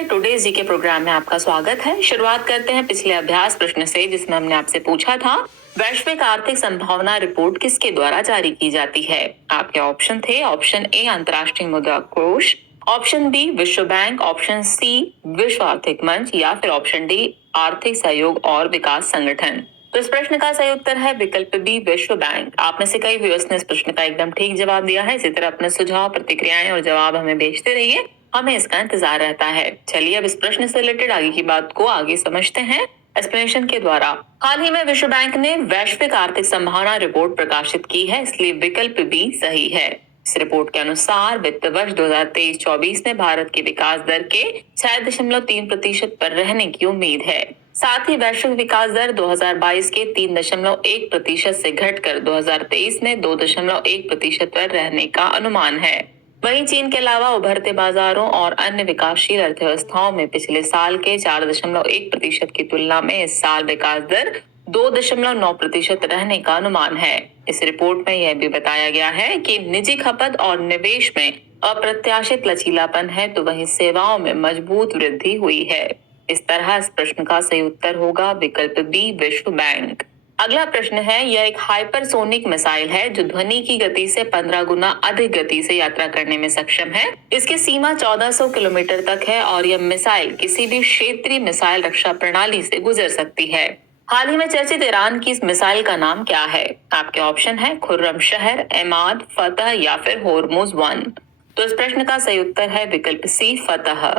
नमस्ते, टुडे जी के प्रोग्राम में आपका स्वागत है। शुरुआत करते हैं पिछले अभ्यास प्रश्न से, जिसमें हमने आपसे पूछा था वैश्विक आर्थिक संभावना रिपोर्ट किसके द्वारा जारी की जाती है। आपके ऑप्शन थे ऑप्शन ए अंतर्राष्ट्रीय मुद्रा कोष, ऑप्शन बी विश्व बैंक, ऑप्शन सी विश्व आर्थिक मंच या फिर ऑप्शन डी आर्थिक सहयोग और विकास संगठन। तो इस प्रश्न का सही उत्तर है विकल्प बी विश्व बैंक। आप में से कई व्यूअर्स ने इस प्रश्न का एकदम ठीक जवाब दिया है। इसी तरह अपने सुझाव, प्रतिक्रियाएं और जवाब हमें भेजते रहिए, हमें इसका इंतजार रहता है। चलिए अब इस प्रश्न से रिलेटेड आगे की बात को आगे समझते हैं एक्सप्लेनेशन के द्वारा। हाल ही में विश्व बैंक ने वैश्विक आर्थिक संभावना रिपोर्ट प्रकाशित की है, इसलिए विकल्प बी सही है। इस रिपोर्ट के अनुसार वित्त वर्ष 2023-24 में भारत की विकास दर के 6.3% पर रहने की उम्मीद है। साथ ही वैश्विक विकास दर 2022 के 3.1% से घटकर 2023 में 2.1% पर रहने का अनुमान है। वहीं चीन के अलावा उभरते बाजारों और अन्य विकासशील अर्थव्यवस्थाओं में पिछले साल के 4.1% की तुलना में इस साल विकास दर 2.9% रहने का अनुमान है। इस रिपोर्ट में यह भी बताया गया है कि निजी खपत और निवेश में अप्रत्याशित लचीलापन है, तो वहीं सेवाओं में मजबूत वृद्धि हुई है। इस तरह इस प्रश्न का सही उत्तर होगा विकल्प बी विश्व बैंक। अगला प्रश्न है, यह एक हाइपरसोनिक मिसाइल है जो ध्वनि की गति से 15 गुना अधिक गति से यात्रा करने में सक्षम है। इसकी सीमा 1400 किलोमीटर तक है और यह मिसाइल किसी भी क्षेत्रीय मिसाइल रक्षा प्रणाली से गुजर सकती है। हाल ही में चर्चित ईरान की इस मिसाइल का नाम क्या है। आपके ऑप्शन है खुर्रम शहर, एमाद, फतह या फिर होर्मुज 1। तो इस प्रश्न का सही उत्तर है विकल्प सी फतह।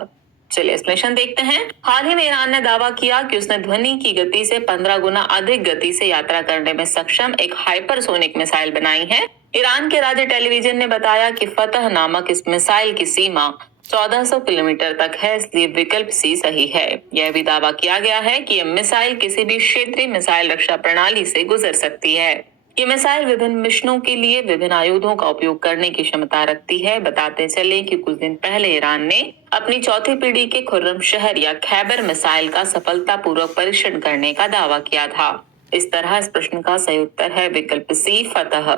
चलिए एक्सप्लेनेशन देखते हैं। हाल ही में ईरान ने दावा किया कि उसने ध्वनि की गति से 15 गुना अधिक गति से यात्रा करने में सक्षम एक हाइपरसोनिक मिसाइल बनाई है। ईरान के राज्य टेलीविजन ने बताया कि फतह नामक इस मिसाइल की सीमा 1400 किलोमीटर तक है, इसलिए विकल्प सी सही है। यह भी दावा किया गया है कि यह मिसाइल किसी भी क्षेत्रीय मिसाइल रक्षा प्रणाली से गुजर सकती है। ये मिसाइल विभिन्न मिशनों के लिए विभिन्न आयुधों का उपयोग करने की क्षमता रखती है। बताते चले कि कुछ दिन पहले ईरान ने अपनी चौथी पीढ़ी के खुर्रम शहर या खैबर मिसाइल का सफलतापूर्वक परीक्षण करने का दावा किया था। इस तरह इस प्रश्न का सही उत्तर है विकल्प सी फतह।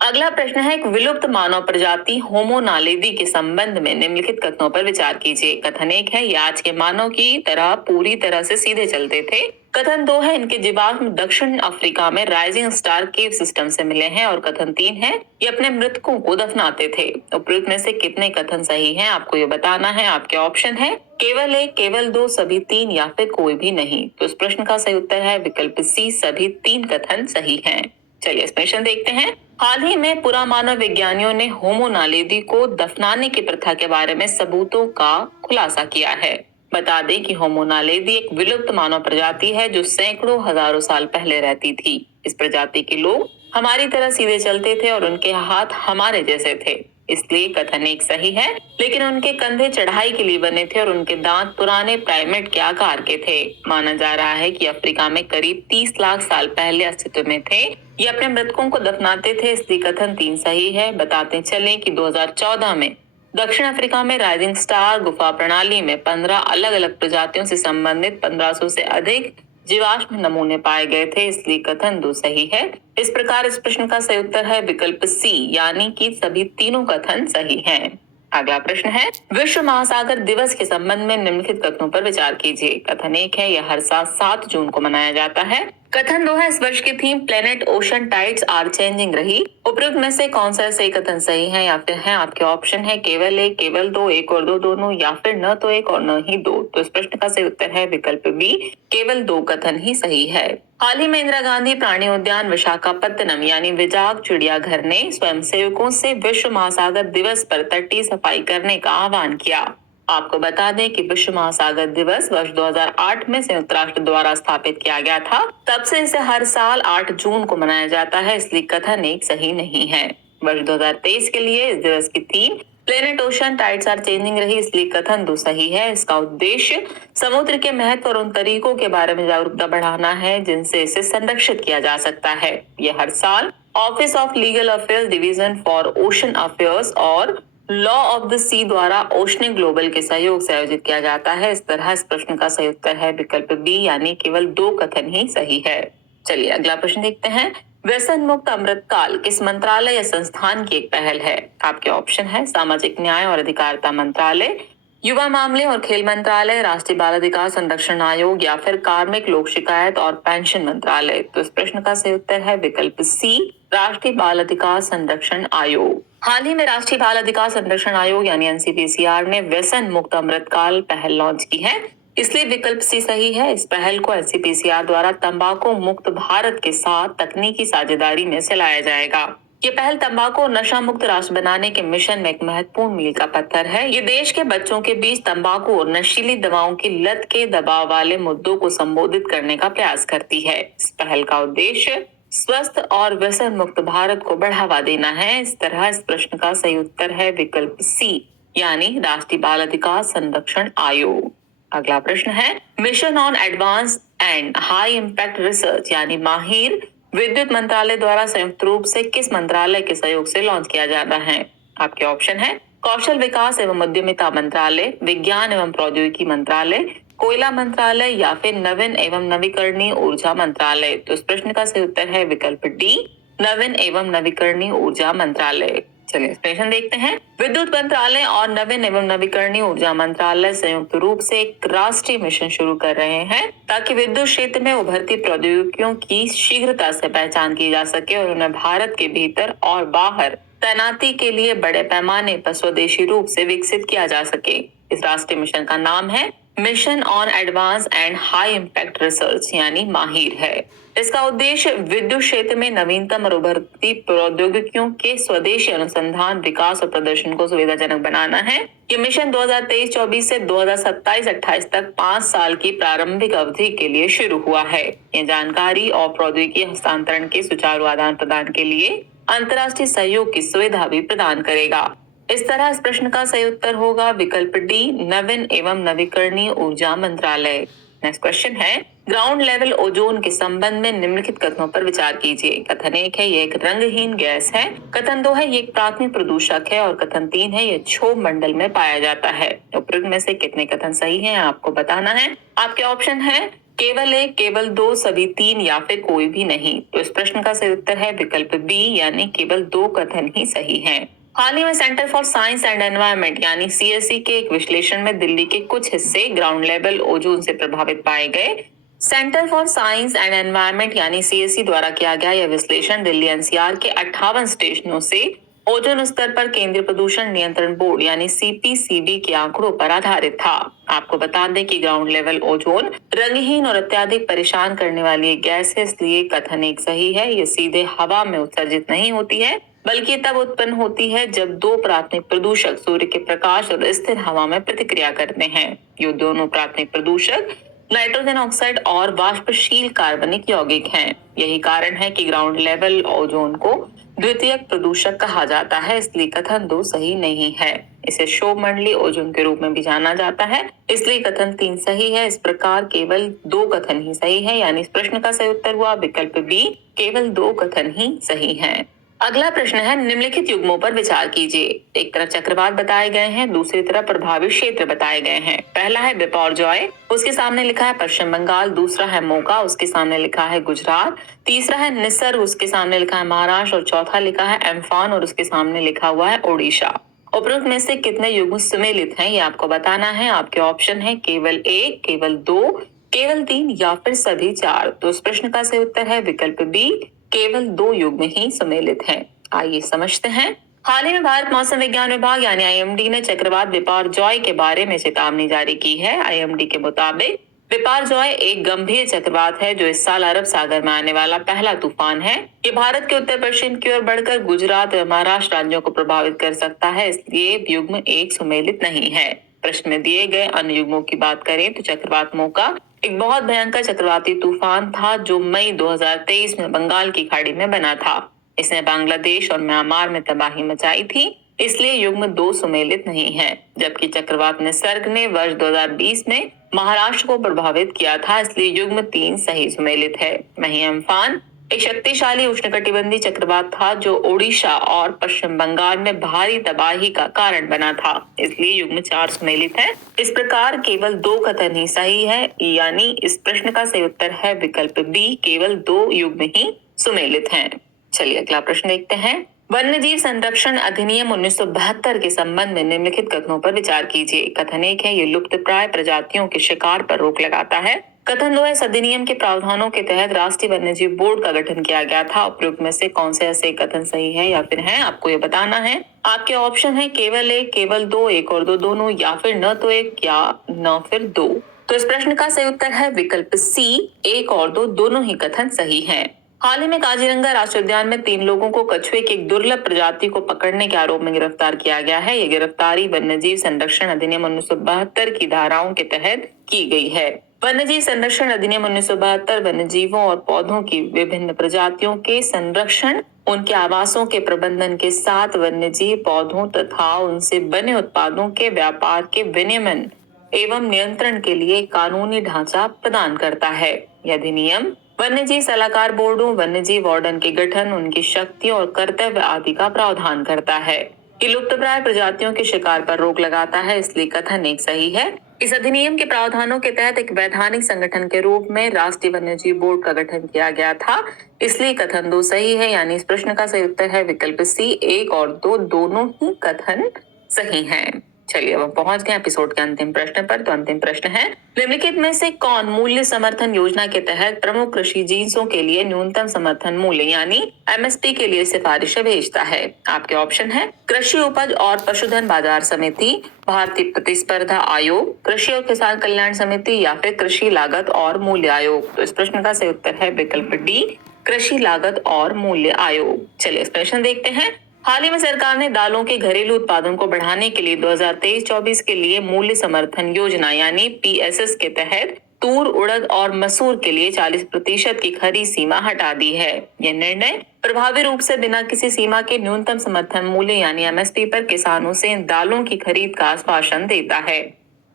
अगला प्रश्न है, एक विलुप्त मानव प्रजाति होमो नालेदी के संबंध में निम्नलिखित कथनों पर विचार कीजिए। कथन 1 है, ये आज के मानव की तरह पूरी तरह से सीधे चलते थे। कथन 2 है, इनके जीवाश्म दक्षिण अफ्रीका में राइजिंग स्टार केव सिस्टम से मिले हैं। और कथन 3 है, ये अपने मृतकों को दफनाते थे। उपयुक्त में से कितने कथन सही हैं, आपको ये बताना है। आपके ऑप्शन है केवल 1, केवल 2, सभी 3 या फिर कोई भी नहीं। तो इस प्रश्न का सही उत्तर है विकल्प सी, सभी 3 कथन सही हैं। चलिए एक्सप्लेनेशन देखते हैं। हाल ही में पुरामानव विज्ञानियों ने होमो नालेदी को दफनाने की प्रथा के बारे में सबूतों का खुलासा किया है। बता दें कि होमो नालेदी एक विलुप्त मानव प्रजाति है जो सैकड़ों हजारों साल पहले रहती थी। इस प्रजाति के लोग हमारी तरह सीधे चलते थे और उनके हाथ हमारे जैसे थे, इसलिए कथन 1 सही है। लेकिन उनके कंधे चढ़ाई के लिए बने थे और उनके दांत पुराने प्राइमेट के आकार के थे। माना जा रहा है कि अफ्रीका में करीब 30 लाख साल पहले अस्तित्व में थे। ये अपने मृतकों को दफनाते थे, इसलिए कथन 3 सही है। बताते चलें कि 2014 में दक्षिण अफ्रीका में राइजिंग स्टार गुफा प्रणाली में 15 अलग अलग प्रजातियों से संबंधित 1500 से अधिक जीवाश्म नमूने पाए गए थे, इसलिए कथन 2 सही है। इस प्रकार इस प्रश्न का सही उत्तर है विकल्प सी, यानी कि सभी तीनों कथन सही हैं। अगला प्रश्न है, विश्व महासागर दिवस के संबंध में निम्नलिखित कथनों पर विचार कीजिए। कथन 1 है, यह हर साल 7 जून को मनाया जाता है। कथन 2 है, इस वर्ष की theme planet ocean tides are changing रही। उपयुक्त में से कौन सा सही कथन सही है या फिर है? आपके ऑप्शन है केवल 1, केवल 2, 1 और 2 दोनों, या फिर न तो 1 और न ही 2। तो इस प्रश्न का सही उत्तर है विकल्प बी, केवल 2 कथन ही सही है। हाल ही में इंदिरा गांधी प्राणी उद्यान विशाखापत्तनम यानी विजाग चिड़ियाघर ने स्वयंसेवकों से विश्व महासागर दिवस पर तटीय सफाई करने का आह्वान किया। आपको बता दें कि विश्व महासागर दिवस वर्ष 2008 में संयुक्त राष्ट्र द्वारा स्थापित किया गया था। तब से इसे हर साल 8 जून को मनाया जाता है, इसलिए कथन 1 सही नहीं है। वर्ष 2023 के लिए इस दिवस की theme planet ocean tides are changing रही, इसलिए कथन 2 सही है। इसका उद्देश्य समुद्र के महत्व और उन तरीकों के बारे में जागरूकता बढ़ाना है जिनसे इसे संरक्षित किया जा सकता है। यह हर साल office of legal affairs division for ocean affairs और लॉ ऑफ द सी द्वारा ओशनिक ग्लोबल के सहयोग से आयोजित किया जाता है। इस तरह इस प्रश्न का सही उत्तर है विकल्प बी, यानी केवल 2 कथन ही सही है। चलिए अगला प्रश्न देखते हैं। व्यसन मुक्त अमृतकाल किस मंत्रालय या संस्थान की एक पहल है? आपके ऑप्शन है सामाजिक न्याय और अधिकारिता मंत्रालय युवा मामले और खेल मंत्रालय, राष्ट्रीय बाल अधिकार संरक्षण आयोग या फिर कार्मिक लोक शिकायत और पेंशन मंत्रालय? तो इस प्रश्न का सही उत्तर है विकल्प सी, राष्ट्रीय बाल अधिकार संरक्षण आयोग। हाल ही में राष्ट्रीय बाल अधिकार संरक्षण आयोग यानी एनसीपीसीआर ने व्यसन मुक्त अमृतकाल पहल लॉन्च की है, इसलिए विकल्प सी सही है। इस पहल को एनसीपीसीआर द्वारा तंबाकू मुक्त भारत के साथ तकनीकी साझेदारी में चलाया जाएगा। ये पहल तंबाकू और नशा मुक्त राष्ट्र बनाने के मिशन में एक महत्वपूर्ण मील का पत्थर है। ये देश के बच्चों के बीच तंबाकू और नशीली दवाओं की लत के दबाव वाले मुद्दों को संबोधित करने का प्रयास करती है। इस पहल का उद्देश्य स्वस्थ और व्यसन मुक्त भारत को बढ़ावा देना है। इस तरह इस प्रश्न का सही उत्तर है विकल्प सी, यानी राष्ट्रीय बाल अधिकार संरक्षण आयोग। अगला प्रश्न है, mission on advance and high impact research यानी माहिर विद्युत मंत्रालय द्वारा संयुक्त रूप से किस मंत्रालय के सहयोग से लॉन्च किया जाता है? आपके ऑप्शन है कौशल विकास एवं उद्यमिता मंत्रालय, विज्ञान एवं प्रौद्योगिकी मंत्रालय, कोयला मंत्रालय या फिर नवीन एवं नवीकरणीय ऊर्जा मंत्रालय? तो इस प्रश्न का सही उत्तर है विकल्प डी, नवीन एवं नवीकरणीय ऊर्जा मंत्रालय। चलिए एक्सप्लेनेशन देखते हैं। विद्युत मंत्रालय और नवीन एवं नवीकरणीय ऊर्जा मंत्रालय संयुक्त रूप से एक राष्ट्रीय मिशन शुरू कर रहे हैं ताकि विद्युत क्षेत्र में उभरती प्रौद्योगिकियों की शीघ्रता से पहचान की जा सके और उन्हें भारत के भीतर और बाहर तैनाती के लिए बड़े पैमाने पर स्वदेशी रूप से विकसित किया जा सके। इस राष्ट्रीय मिशन का नाम है mission on advance and high impact research यानी माहिर है। इसका उद्देश्य विद्युत क्षेत्र में नवीनतम और उभरती प्रौद्योगिकियों के स्वदेशी अनुसंधान, विकास और प्रदर्शन को सुविधाजनक बनाना है। ये मिशन 2023-24 से 2027-28 तक 5 साल की प्रारंभिक अवधि के लिए शुरू हुआ है। ये जानकारी और प्रौद्योगिकी हस्तांतरण के सुचारू आदान प्रदान के लिए अंतर्राष्ट्रीय सहयोग की सुविधा भी प्रदान करेगा। इस तरह इस प्रश्न का सही उत्तर होगा विकल्प डी, नवीन एवं नवीकरणीय ऊर्जा मंत्रालय। नेक्स्ट क्वेश्चन है, ग्राउंड लेवल ओजोन के संबंध में निम्नलिखित कथनों पर विचार कीजिए। कथन 1 है, ये एक रंगहीन गैस है। कथन 2 है, ये एक प्राथमिक प्रदूषक है। और कथन 3 है, ये क्षोभ मंडल में पाया जाता है। उपरोक्त में से कितने कथन सही हैं आपको बताना है। आपके ऑप्शन है केवल एक, केवल दो, सभी तीन या फिर कोई भी नहीं। तो इस प्रश्न का सही उत्तर है विकल्प बी, यानी केवल 2 कथन ही सही हैं। हाल ही में centre for science and environment यानी सीएसई के एक विश्लेषण में दिल्ली के कुछ हिस्से ग्राउंड लेवल ओजोन से प्रभावित पाए गए। Centre for science and environment यानी सीएसई द्वारा किया गया यह विश्लेषण दिल्ली एनसीआर के 58 स्टेशनों से ओजोन स्तर पर केंद्रीय प्रदूषण नियंत्रण बोर्ड यानी सीपीसीबी के आंकड़ों पर आधारित था। आपको बता दें कि ग्राउंड लेवल ओजोन रंगहीन और अत्यधिक परेशान करने वाली एक गैस है, इसलिए कथन 1 सही है। ये सीधे हवा में उत्सर्जित नहीं होती है, बल्कि तब उत्पन्न होती है जब 2 प्राथमिक प्रदूषक सूर्य के प्रकाश और स्थिर हवा में प्रतिक्रिया करते हैं। ये दोनों प्राथमिक प्रदूषक नाइट्रोजन ऑक्साइड और वाष्पशील कार्बनिक यौगिक हैं। यही कारण है कि ग्राउंड लेवल ओजोन को द्वितीयक प्रदूषक कहा जाता है, इसलिए कथन 2 सही नहीं है। इसे क्षोभ मंडलीय ओजोन के रूप में भी जाना जाता है, इसलिए कथन 3 सही है। इस प्रकार केवल 2 कथन ही सही है, यानी इस प्रश्न का सही उत्तर हुआ विकल्प बी, केवल 2 कथन ही सही है। अगला प्रश्न है, निम्नलिखित युग्मों पर विचार कीजिए। एक तरफ चक्रवात बताए गए हैं, दूसरी तरफ प्रभावित क्षेत्र बताए गए हैं। पहला है बिपरजॉय, उसके सामने लिखा है पश्चिम बंगाल। दूसरा है मोका, उसके सामने लिखा है गुजरात। तीसरा है निसर्ग, उसके सामने लिखा है महाराष्ट्र। और चौथा लिखा है एम्फान और उसके सामने लिखा हुआ है ओडिशा। उपरोक्त में से कितने युग्म सम्मिलित हैं, ये आपको बताना है। आपके ऑप्शन है केवल 1, केवल 2, केवल 3 या फिर सभी 4। तो इस प्रश्न का सही उत्तर है विकल्प बी, केवल 2 युग्म ही सम्मिलित हैं। आइए समझते हैं। हाल ही में भारत मौसम विज्ञान विभाग यानी आईएमडी ने चक्रवात बिपरजॉय के बारे में चेतावनी जारी की है। आईएमडी के मुताबिक बिपरजॉय एक गंभीर चक्रवात है जो इस साल अरब सागर में आने वाला पहला तूफान है। ये भारत के उत्तर पश्चिम की ओर बढ़कर गुजरात और महाराष्ट्र राज्यों को प्रभावित कर सकता है, इसलिए युग्म 1 सम्मिलित नहीं है। प्रश्न में दिए गए अन्य युग्मों की बात करें तो चक्रवात मोका एक बहुत भयंकर चक्रवाती तूफान था जो मई 2023 में बंगाल की खाड़ी में बना था। इसने बांग्लादेश और म्यांमार में तबाही मचाई थी, इसलिए युग्म 2 सम्मिलित नहीं है। जबकि चक्रवात निसर्ग ने वर्ष 2020 में महाराष्ट्र को प्रभावित किया था, इसलिए युग्म 3 सही सम्मिलित है। वहीं अम्फान एक शक्तिशाली उष्णकटिबंधीय चक्रवात था जो ओडिशा और पश्चिम बंगाल में भारी तबाही का कारण बना था, इसलिए युग्म 4 सम्मिलित है। इस प्रकार केवल 2 कथन ही सही है, यानी इस प्रश्न का सही उत्तर है विकल्प बी, केवल 2 युग्म ही सम्मिलित हैं। चलिए अगला प्रश्न देखते हैं। वन्य जीव संरक्षण अधिनियम 1972 के संबंध में निम्नलिखित कथनों पर विचार कीजिए। कथन 1 है, ये लुप्त प्राय प्रजातियों के शिकार पर रोक लगाता है। कथन 2 है, इस अधिनियम के प्रावधानों के तहत राष्ट्रीय वन्यजीव बोर्ड का गठन किया गया था। उपयुक्त में से कौन से ऐसे कथन सही है या फिर है, आपको ये बताना है। आपके ऑप्शन है केवल एक, केवल दो, एक और दो दोनों, या फिर न तो एक या न फिर दो। तो इस प्रश्न का सही उत्तर है विकल्प सी, एक और दो दोनों ही कथन सही है। हाल ही में काजीरंगा राष्ट्रीय उद्यान में 3 लोगों को कछुए की एक दुर्लभ प्रजाति को पकड़ने के आरोप में गिरफ्तार किया गया है। ये गिरफ्तारी वन्यजीव संरक्षण अधिनियम 1972 की धाराओं के तहत की गई है। वन्यजीव संरक्षण अधिनियम 1972 वन्यजीवों और पौधों की विभिन्न प्रजातियों के संरक्षण, उनके आवासों के प्रबंधन के साथ वन्यजीव पौधों तथा उनसे बने उत्पादों के व्यापार के विनियमन एवं नियंत्रण के लिए कानूनी ढांचा प्रदान करता है। यह अधिनियम वन्यजीव सलाहकार बोर्डों, वन्यजीव वार्डन के गठन, उनकी शक्तियों और कर्तव्य आदि का प्रावधान करता है। ये लुप्तप्राय प्रजातियों के शिकार पर रोक लगाता है, इसलिए कथन एक सही है। इस अधिनियम के प्रावधानों के तहत एक वैधानिक संगठन के रूप में राष्ट्रीय वन्यजीव बोर्ड का गठन किया गया था, इसलिए कथन 2 सही है। यानी इस प्रश्न का सही उत्तर है विकल्प सी, एक और दो दोनों ही कथन सही हैं। चलिए अब हम पहुंच गए एपिसोड के अंतिम प्रश्न पर। तो अंतिम प्रश्न है, निम्नलिखित में से कौन मूल्य समर्थन योजना के तहत प्रमुख कृषि जिन्सों के लिए न्यूनतम समर्थन मूल्य यानी एमएसपी के लिए सिफारिशें भेजता है? आपके ऑप्शन है कृषि उपज और पशुधन बाजार समिति, भारतीय प्रतिस्पर्धा आयोग, कृषि और किसान कल्याण समिति, या फिर कृषि लागत और मूल्य आयोग। तो इस प्रश्न का सही उत्तर है विकल्प डी, कृषि लागत और मूल्य आयोग। चलिए इस प्रश्न देखते हैं। हाल ही में सरकार ने दालों के घरेलू उत्पादन को बढ़ाने के लिए 2023-24 के लिए मूल्य समर्थन योजना यानी पीएसएस के तहत तूर, उड़द और मसूर के लिए 40% की खरीद सीमा हटा दी है। यह निर्णय प्रभावी रूप से बिना किसी सीमा के न्यूनतम समर्थन मूल्य यानी एमएसपी पर किसानों से इन दालों की खरीद का आश्वासन देता है।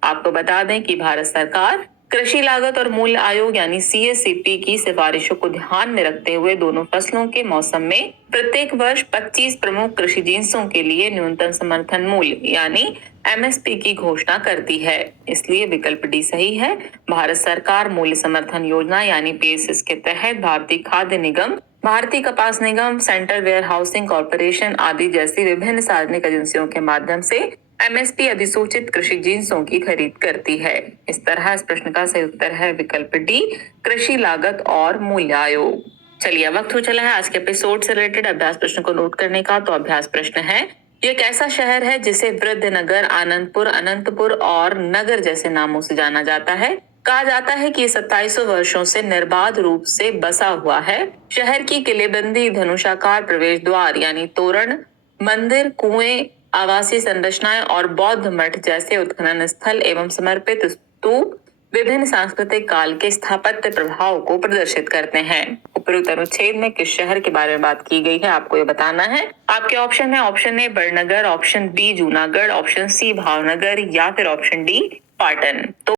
आपको बता दें कि भारत सरकार कृषि लागत और मूल्य आयोग यानी सीएससीपी की सिफारिशों को ध्यान में रखते हुए दोनों फसलों के मौसम में प्रत्येक वर्ष 25 प्रमुख कृषि जिन्सों के लिए न्यूनतम समर्थन मूल्य यानी एमएसपी की घोषणा करती है, इसलिए विकल्प डी सही है। भारत सरकार मूल्य समर्थन योजना यानी पीएसएस के तहत भारतीय खाद्य निगम, भारतीय कपास निगम, सेंट्रल वेयर हाउसिंग कॉर्पोरेशन आदि जैसी विभिन्न सार्वजनिक एजेंसियों के माध्यम से एमएसपी अधिसूचित कृषि जिन्सों की खरीद करती है। इस तरह इस प्रश्न का सही उत्तर है विकल्प डी, कृषि लागत और मूल्य आयोग। चलिए अब वक्त हो चला है आज के एपिसोड से रिलेटेड अभ्यास प्रश्न को नोट करने का। तो अभ्यास प्रश्न है, ये एक ऐसा शहर है जिसे वृद्धनगर, आनंदपुर, अनंतपुर और नगर जैसे नामों से जाना जाता है। कहा जाता है कि 2700 वर्षों से निर्बाध रूप से बसा हुआ है। शहर की किलेबंदी, धनुषाकार प्रवेश द्वार यानी तोरण, मंदिर, कुएं, आवासीय संरचनाएं और बौद्ध मठ जैसे उत्खनन स्थल एवं समर्पित स्तूप विभिन्न सांस्कृतिक काल के स्थापत्य प्रभाव को प्रदर्शित करते हैं। उपरोक्त अनुच्छेद में किस शहर के बारे में बात की गई है, आपको ये बताना है। आपके ऑप्शन है option a Badnagar, option b Junagadh, option c Bhavnagar, या फिर ऑप्शन डी पाटन। तो